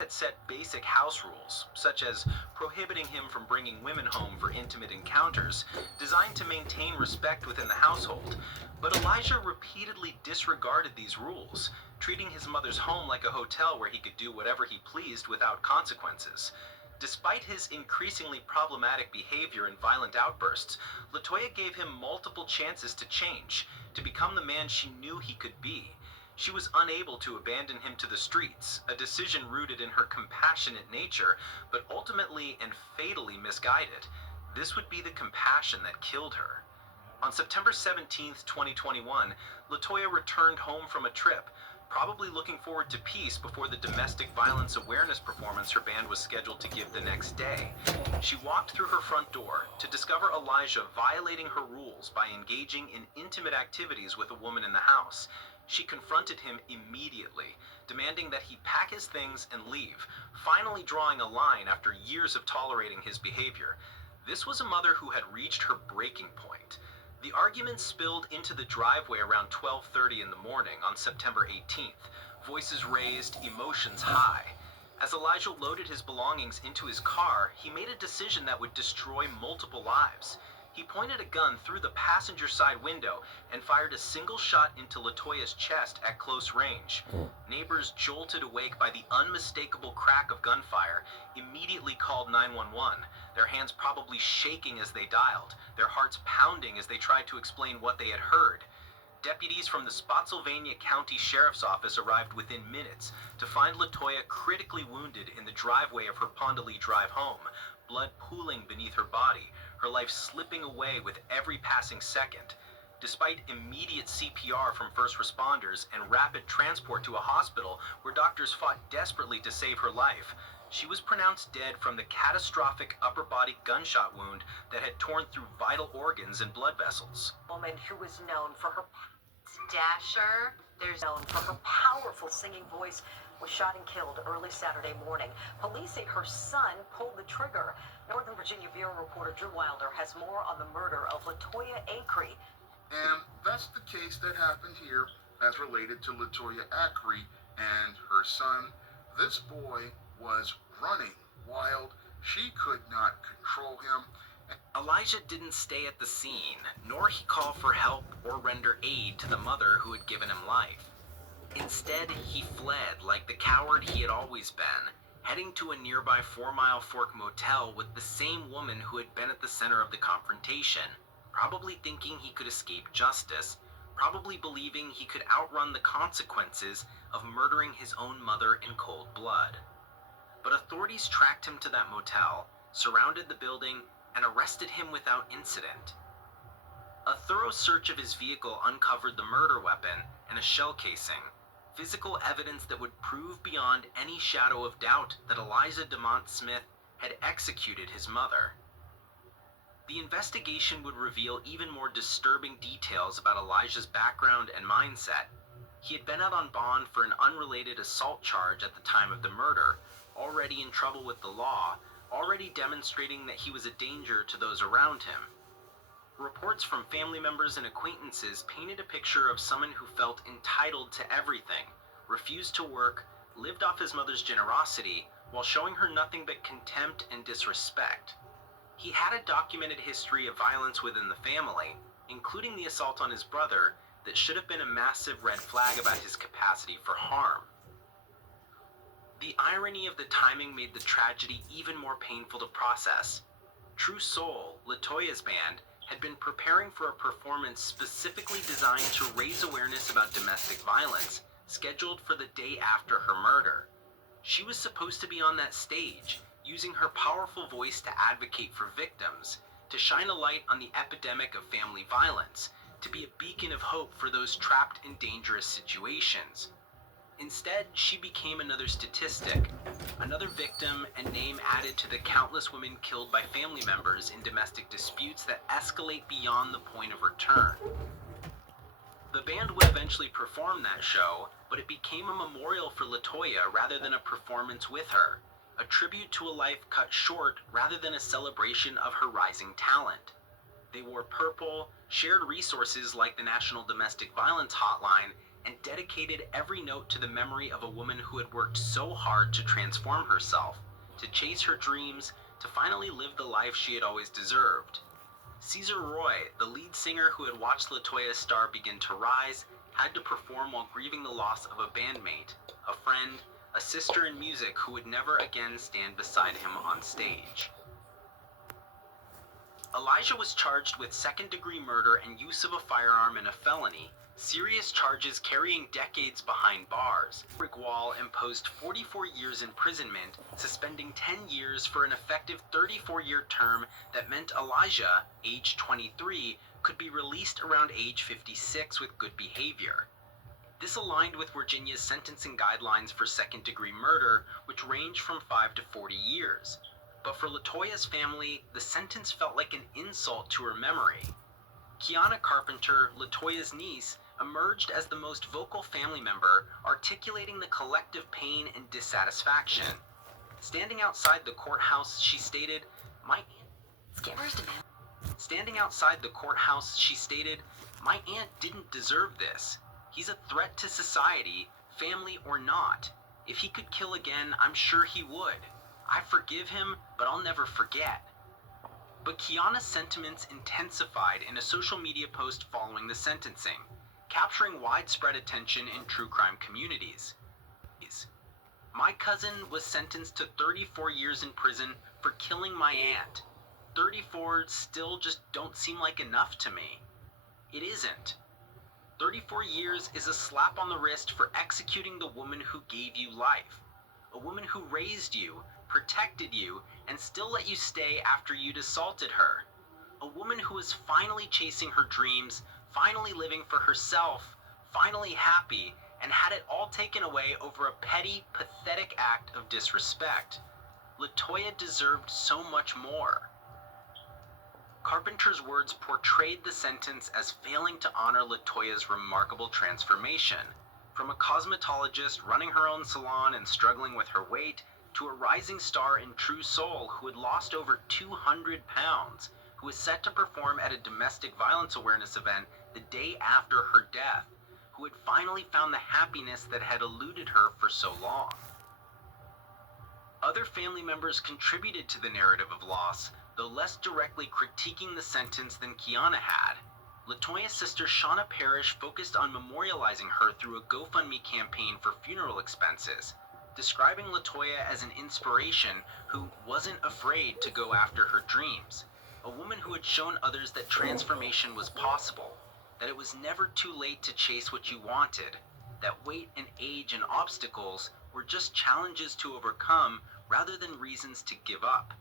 had set basic house rules, such as prohibiting him from bringing women home for intimate encounters, designed to maintain respect within the household. But Elijah repeatedly disregarded these rules, treating his mother's home like a hotel where he could do whatever he pleased without consequences. Despite his increasingly problematic behavior and violent outbursts, Latoya gave him multiple chances to change, to become the man she knew he could be. She was unable to abandon him to the streets, a decision rooted in her compassionate nature, but ultimately and fatally misguided. This would be the compassion that killed her. On September 17, 2021, Latoya returned home from a trip, probably looking forward to peace before the domestic violence awareness performance her band was scheduled to give the next day. She walked through her front door to discover Elijah violating her rules by engaging in intimate activities with a woman in the house. She confronted him immediately, demanding that he pack his things and leave, finally drawing a line after years of tolerating his behavior. This was a mother who had reached her breaking point. The argument spilled into the driveway around 12:30 in the morning on September 18th, voices raised, emotions high. As Elijah loaded his belongings into his car, he made a decision that would destroy multiple lives. He pointed a gun through the passenger side window and fired a single shot into Latoya's chest at close range. Neighbors, jolted awake by the unmistakable crack of gunfire, immediately called 911, their hands probably shaking as they dialed, their hearts pounding as they tried to explain what they had heard. Deputies from the Spotsylvania County Sheriff's Office arrived within minutes to find Latoya critically wounded in the driveway of her Pond d'Oeil drive home, blood pooling beneath her body, her life slipping away with every passing second. Despite immediate CPR from first responders and rapid transport to a hospital where doctors fought desperately to save her life, she was pronounced dead from the catastrophic upper body gunshot wound that had torn through vital organs and blood vessels. Woman who was known for her dasher, there's known for her powerful singing voice, was shot and killed early Saturday morning. Police say her son pulled the trigger. Northern Virginia Bureau reporter Drew Wilder has more on the murder of Latoya Acree. And that's the case that happened here as related to Latoya Acree and her son. This boy was running wild. She could not control him. Elijah didn't stay at the scene, nor he call for help or render aid to the mother who had given him life. Instead, he fled like the coward he had always been, heading to a nearby 4 Mile Fork motel with the same woman who had been at the center of the confrontation, probably thinking he could escape justice, probably believing he could outrun the consequences of murdering his own mother in cold blood. But authorities tracked him to that motel, surrounded the building, and arrested him without incident. A thorough search of his vehicle uncovered the murder weapon and a shell casing, physical evidence that would prove beyond any shadow of doubt that Elijah DeMont Smith had executed his mother. The investigation would reveal even more disturbing details about Elijah's background and mindset. He had been out on bond for an unrelated assault charge at the time of the murder, already in trouble with the law, already demonstrating that he was a danger to those around him. Reports from family members and acquaintances painted a picture of someone who felt entitled to everything, refused to work, lived off his mother's generosity, while showing her nothing but contempt and disrespect. He had a documented history of violence within the family, including the assault on his brother, that should have been a massive red flag about his capacity for harm. The irony of the timing made the tragedy even more painful to process. True Soul, Latoya's band, had been preparing for a performance specifically designed to raise awareness about domestic violence, scheduled for the day after her murder. She was supposed to be on that stage, using her powerful voice to advocate for victims, to shine a light on the epidemic of family violence, to be a beacon of hope for those trapped in dangerous situations. Instead, she became another statistic, another victim and name added to the countless women killed by family members in domestic disputes that escalate beyond the point of return. The band would eventually perform that show, but it became a memorial for Latoya rather than a performance with her, a tribute to a life cut short rather than a celebration of her rising talent. They wore purple, shared resources like the National Domestic Violence Hotline, and dedicated every note to the memory of a woman who had worked so hard to transform herself, to chase her dreams, to finally live the life she had always deserved. Caesar Roy, the lead singer who had watched LaToya's star begin to rise, had to perform while grieving the loss of a bandmate, a friend, a sister in music who would never again stand beside him on stage. Elijah was charged with second-degree murder and use of a firearm in a felony, serious charges carrying decades behind bars. Rick Wall imposed 44 years imprisonment, suspending 10 years for an effective 34-year term that meant Elijah, age 23, could be released around age 56 with good behavior. This aligned with Virginia's sentencing guidelines for second-degree murder, which range from 5 to 40 years. But for LaToya's family, the sentence felt like an insult to her memory. Kiana Carpenter, LaToya's niece, emerged as the most vocal family member, articulating the collective pain and dissatisfaction. Standing outside the courthouse, she stated, Standing outside the courthouse, she stated, "My aunt didn't deserve this. He's a threat to society, family or not. If he could kill again, I'm sure he would. I forgive him, but I'll never forget." But Kiana's sentiments intensified in a social media post following the sentencing, capturing widespread attention in true crime communities. "My cousin was sentenced to 34 years in prison for killing my aunt. 34 still just don't seem like enough to me. It isn't. 34 years is a slap on the wrist for executing the woman who gave you life. A woman who raised you, protected you, and still let you stay after you'd assaulted her. A woman who is finally chasing her dreams, finally living for herself, finally happy, and had it all taken away over a petty, pathetic act of disrespect. LaToya deserved so much more." Carpenter's words portrayed the sentence as failing to honor LaToya's remarkable transformation. From a cosmetologist running her own salon and struggling with her weight, to a rising star in True Soul who had lost over 200 pounds, who was set to perform at a domestic violence awareness event the day after her death, who had finally found the happiness that had eluded her for so long. Other family members contributed to the narrative of loss, though less directly critiquing the sentence than Kiana had. LaToya's sister Shauna Parrish focused on memorializing her through a GoFundMe campaign for funeral expenses, describing LaToya as an inspiration who wasn't afraid to go after her dreams, a woman who had shown others that transformation was possible, that it was never too late to chase what you wanted, that weight and age and obstacles were just challenges to overcome rather than reasons to give up.